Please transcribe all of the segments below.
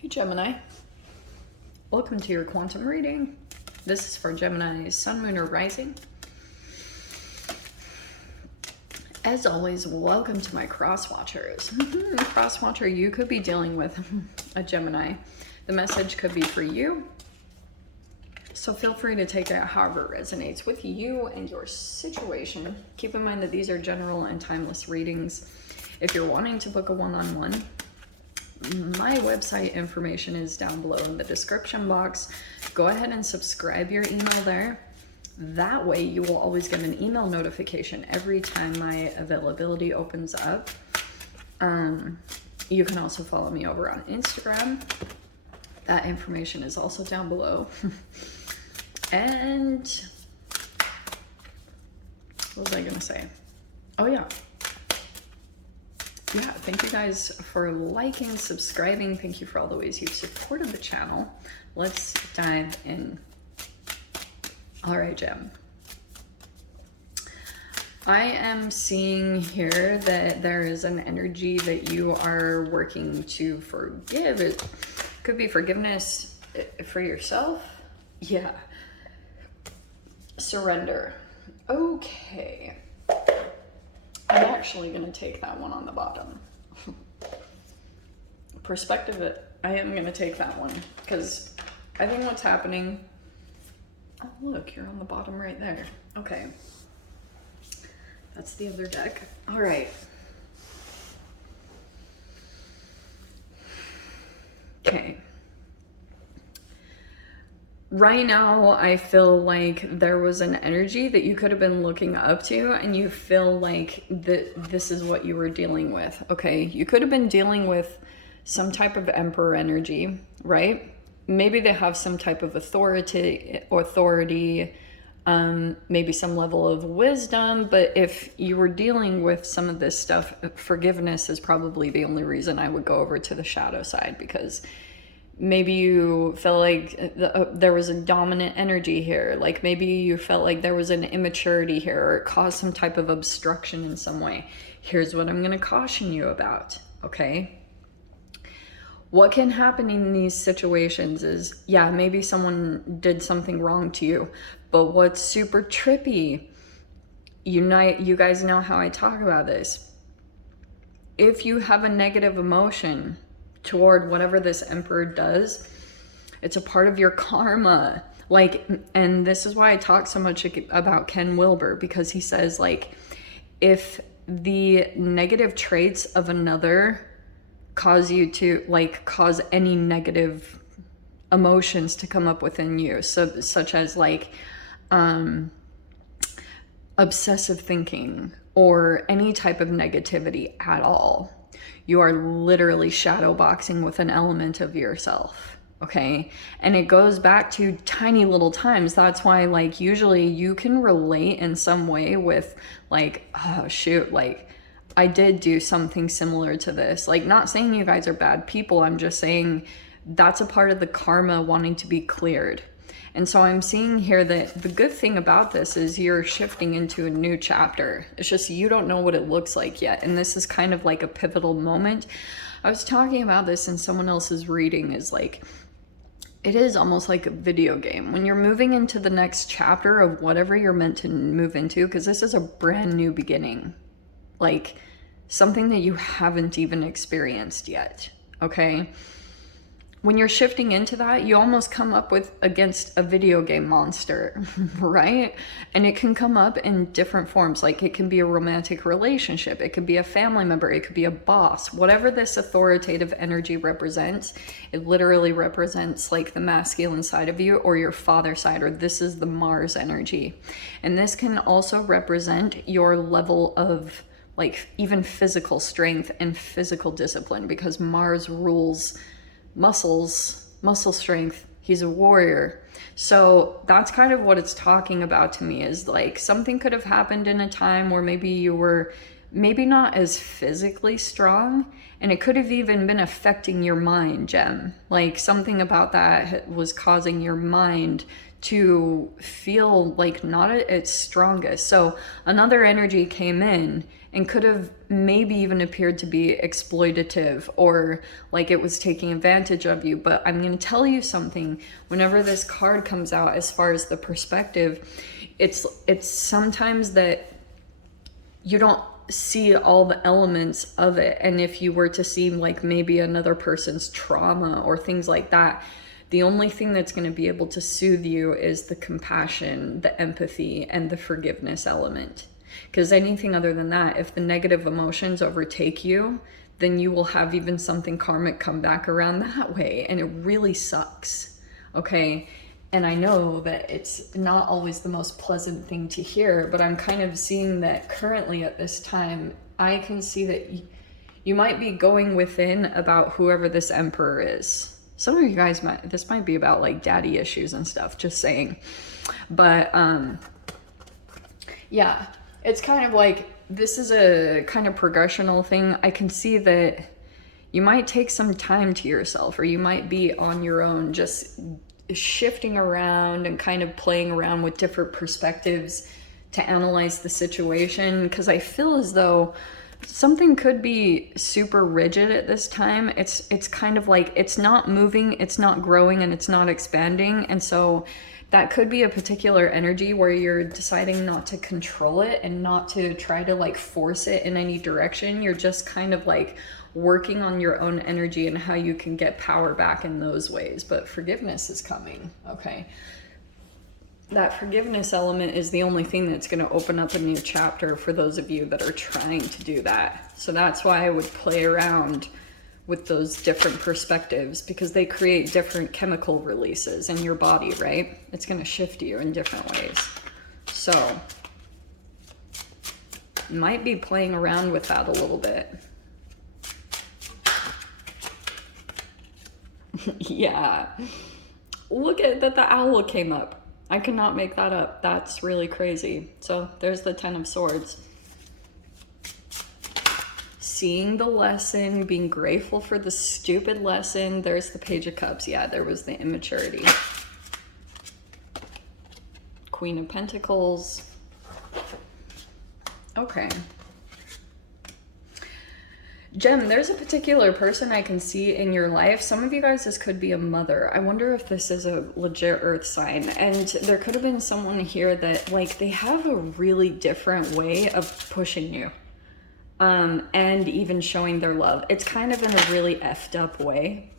Hey Gemini, welcome to your quantum reading. This is for Gemini's Sun, Moon, or Rising. As always, welcome to my cross watchers. Cross watcher, you could be dealing with a Gemini. The message could be for you, so feel free to take it however it resonates with you and your situation. Keep in mind that these are general and timeless readings. If you're wanting to book a one-on-one, my website information is down below in the description box. Go ahead and subscribe your email there. That way you will always get an email notification every time my availability opens up. You can also follow me over on Instagram. That information is also down below. And what was I gonna say? Oh yeah, thank you guys for liking, subscribing. Thank you for all the ways you've supported the channel. Let's dive in. All right, Gem. I am seeing here that there is an energy that you are working to forgive. It could be forgiveness for yourself. Yeah. Surrender. Okay. I'm actually going to take that one on the bottom. Perspective, I am going to take that one because I think what's happening... Oh, look, you're on the bottom right there. Okay. That's the other deck. All right. Okay. Right now, I feel like there was an energy that you could have been looking up to, and you feel like this is what you were dealing with. Okay, you could have been dealing with some type of emperor energy, right? Maybe they have some type of authority, maybe some level of wisdom, but if you were dealing with some of this stuff, forgiveness is probably the only reason I would go over to the shadow side, because maybe you felt like there was a dominant energy here. Like maybe you felt like there was an immaturity here, or it caused some type of obstruction in some way. Here's what I'm going to caution you about, okay? What can happen in these situations is, yeah, maybe someone did something wrong to you, but what's super trippy, you guys know how I talk about this. If you have a negative emotion toward whatever this emperor does, it's a part of your karma. Like, and this is why I talk so much about Ken Wilber, because he says, like, if the negative traits of another cause you to, like, cause any negative emotions to come up within you, so such as like obsessive thinking or any type of negativity at all, you are literally shadow boxing with an element of yourself, okay? And it goes back to tiny little times. That's why, like, usually you can relate in some way with, like, oh shoot, like I did do something similar to this. Like, not saying you guys are bad people, I'm just saying that's a part of the karma wanting to be cleared. And so I'm seeing here that the good thing about this is you're shifting into a new chapter. It's just you don't know what it looks like yet. And this is kind of like a pivotal moment. I was talking about this in someone else's reading, is like, it is almost like a video game. When you're moving into the next chapter of whatever you're meant to move into, because this is a brand new beginning. Like something that you haven't even experienced yet, okay? When you're shifting into that, you almost come up against a video game monster, right? And it can come up in different forms. Like it can be a romantic relationship, it could be a family member, it could be a boss. Whatever this authoritative energy represents, it literally represents like the masculine side of you or your father side, or this is the Mars energy. And this can also represent your level of like even physical strength and physical discipline, because Mars rules muscle strength. He's a warrior. So that's kind of what it's talking about to me, is like something could have happened in a time where maybe you were maybe not as physically strong, and it could have even been affecting your mind, Gem. Like something about that was causing your mind to feel like not at its strongest. So another energy came in and could have maybe even appeared to be exploitative or like it was taking advantage of you. But I'm going to tell you something. Whenever this card comes out, as far as the perspective, it's sometimes that you don't see all the elements of it. And if you were to see like maybe another person's trauma or things like that, the only thing that's going to be able to soothe you is the compassion, the empathy, and the forgiveness element. Because anything other than that, if the negative emotions overtake you, then you will have even something karmic come back around that way. And it really sucks. Okay. And I know that it's not always the most pleasant thing to hear, but I'm kind of seeing that currently at this time, I can see that you might be going within about whoever this emperor is. Some of you guys this might be about like daddy issues and stuff, just saying. But yeah, it's kind of like, this is a kind of progressional thing. I can see that you might take some time to yourself, or you might be on your own, just shifting around and kind of playing around with different perspectives to analyze the situation. Because I feel as though something could be super rigid at this time. It's kind of like it's not moving, it's not growing, and it's not expanding. And so that could be a particular energy where you're deciding not to control it and not to try to like force it in any direction. You're just kind of like working on your own energy and how you can get power back in those ways. But forgiveness is coming. Okay. That forgiveness element is the only thing that's going to open up a new chapter for those of you that are trying to do that. So that's why I would play around with those different perspectives, because they create different chemical releases in your body, right? It's going to shift you in different ways. So you might be playing around with that a little bit. Yeah. Look at that, the owl came up. I cannot make that up. That's really crazy. So there's the 10 of Swords. Seeing the lesson, being grateful for the stupid lesson. There's the Page of Cups. Yeah, there was the immaturity. Queen of Pentacles. Okay. Gem, there's a particular person I can see in your life. Some of you guys, this could be a mother. I wonder if this is a legit earth sign. And there could have been someone here that, like, they have a really different way of pushing you. And even showing their love. It's kind of in a really effed up way.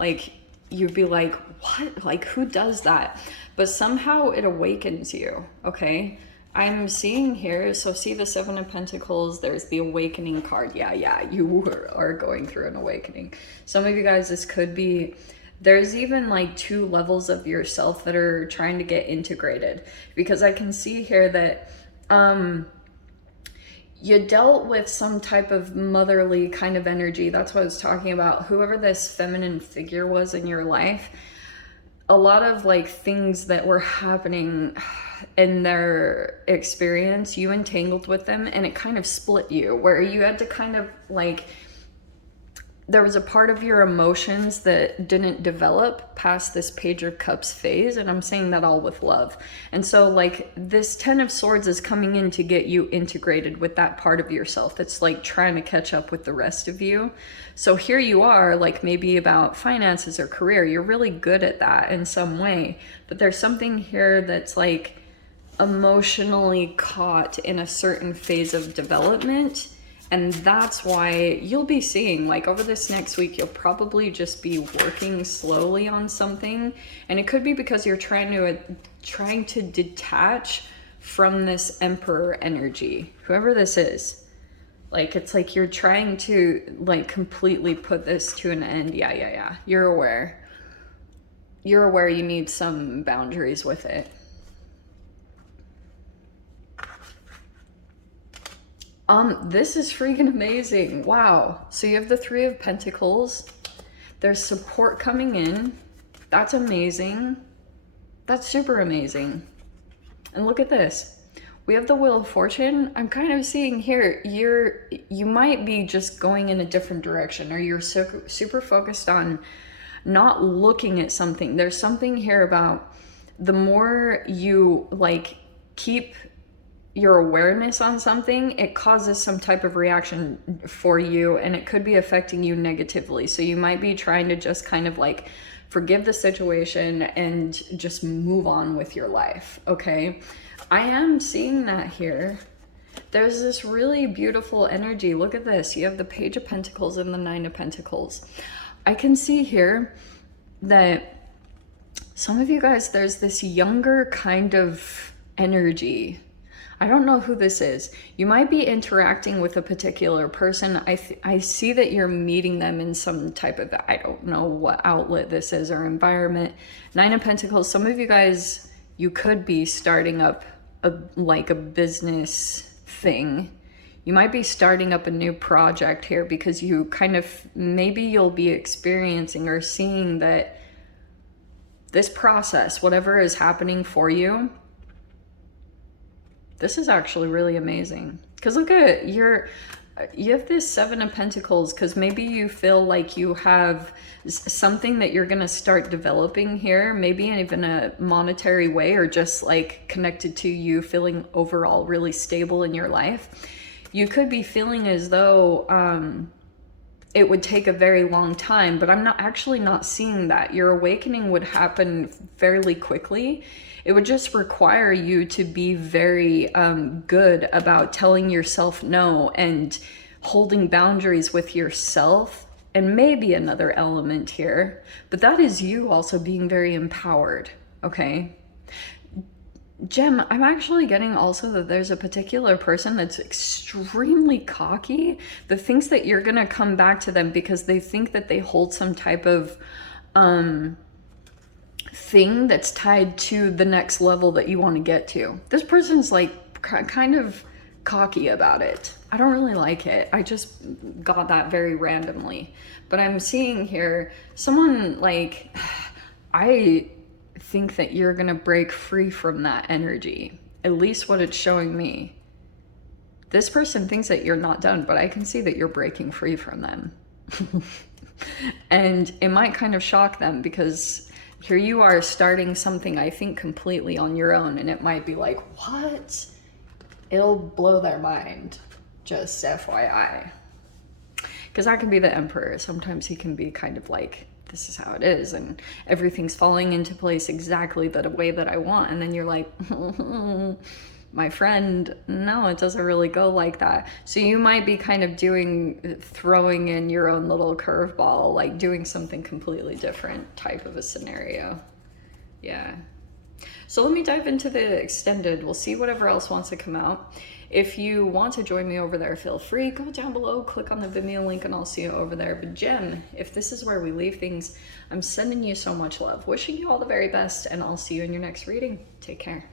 Like, you'd be like, what? Like, who does that? But somehow it awakens you, okay? I'm seeing here, so see the 7 of Pentacles, there's the awakening card. Yeah, you are going through an awakening. Some of you guys, this could be, there's even like 2 levels of yourself that are trying to get integrated. Because I can see here that, you dealt with some type of motherly kind of energy. That's what I was talking about. Whoever this feminine figure was in your life, a lot of like things that were happening in their experience, you entangled with them and it kind of split you, where you had to kind of like, there was a part of your emotions that didn't develop past this Page of Cups phase, and I'm saying that all with love. And so like this 10 of Swords is coming in to get you integrated with that part of yourself that's like trying to catch up with the rest of you. So here you are, like maybe about finances or career, you're really good at that in some way, but there's something here that's like emotionally caught in a certain phase of development. And that's why you'll be seeing, like over this next week, you'll probably just be working slowly on something. And it could be because you're trying to detach from this Emperor energy, whoever this is. Like, it's like you're trying to like completely put this to an end. Yeah. You're aware. You're aware you need some boundaries with it. This is freaking amazing. Wow. So you have the 3 of Pentacles. There's support coming in. That's amazing. That's super amazing. And look at this. We have the Wheel of Fortune. I'm kind of seeing here, you might be just going in a different direction, or you're super focused on not looking at something. There's something here about the more you like keep your awareness on something, it causes some type of reaction for you, and it could be affecting you negatively. So you might be trying to just kind of like forgive the situation and just move on with your life, okay? I am seeing that here. There's this really beautiful energy. Look at this. You have the Page of Pentacles and the Nine of Pentacles. I can see here that some of you guys, there's this younger kind of energy. I don't know who this is. You might be interacting with a particular person. I see that you're meeting them in some type of, I don't know what outlet this is or environment. Nine of Pentacles, some of you guys, you could be starting up like a business thing. You might be starting up a new project here because you kind of, maybe you'll be experiencing or seeing that this process, whatever is happening for you, this is actually really amazing. Because look at you have this Seven of Pentacles, because maybe you feel like you have something that you're going to start developing here, maybe even a monetary way, or just like connected to you feeling overall really stable in your life. You could be feeling as though it would take a very long time, but I'm not seeing that. Your awakening would happen fairly quickly. It would just require you to be very good about telling yourself no and holding boundaries with yourself, and maybe another element here, but that is you also being very empowered, okay? Gem, I'm actually getting also that there's a particular person that's extremely cocky that thinks that you're gonna come back to them because they think that they hold some type of thing that's tied to the next level that you want to get to. This person's like kind of cocky about it. I don't really like it. I just got that very randomly. But I'm seeing here someone like, I think that you're gonna break free from that energy. At least what it's showing me. This person thinks that you're not done, but I can see that you're breaking free from them. And it might kind of shock them because here you are starting something, I think, completely on your own, and it might be like, what? It'll blow their mind, just FYI. Because that can be the Emperor. Sometimes he can be kind of like, this is how it is, and everything's falling into place exactly the way that I want, and then you're like, my friend, no, it doesn't really go like that. So you might be kind of throwing in your own little curveball, like doing something completely different type of a scenario. Yeah. So let me dive into the extended. We'll see whatever else wants to come out. If you want to join me over there, feel free. Go down below, click on the Vimeo link, and I'll see you over there. But Gem, if this is where we leave things, I'm sending you so much love. Wishing you all the very best, and I'll see you in your next reading. Take care.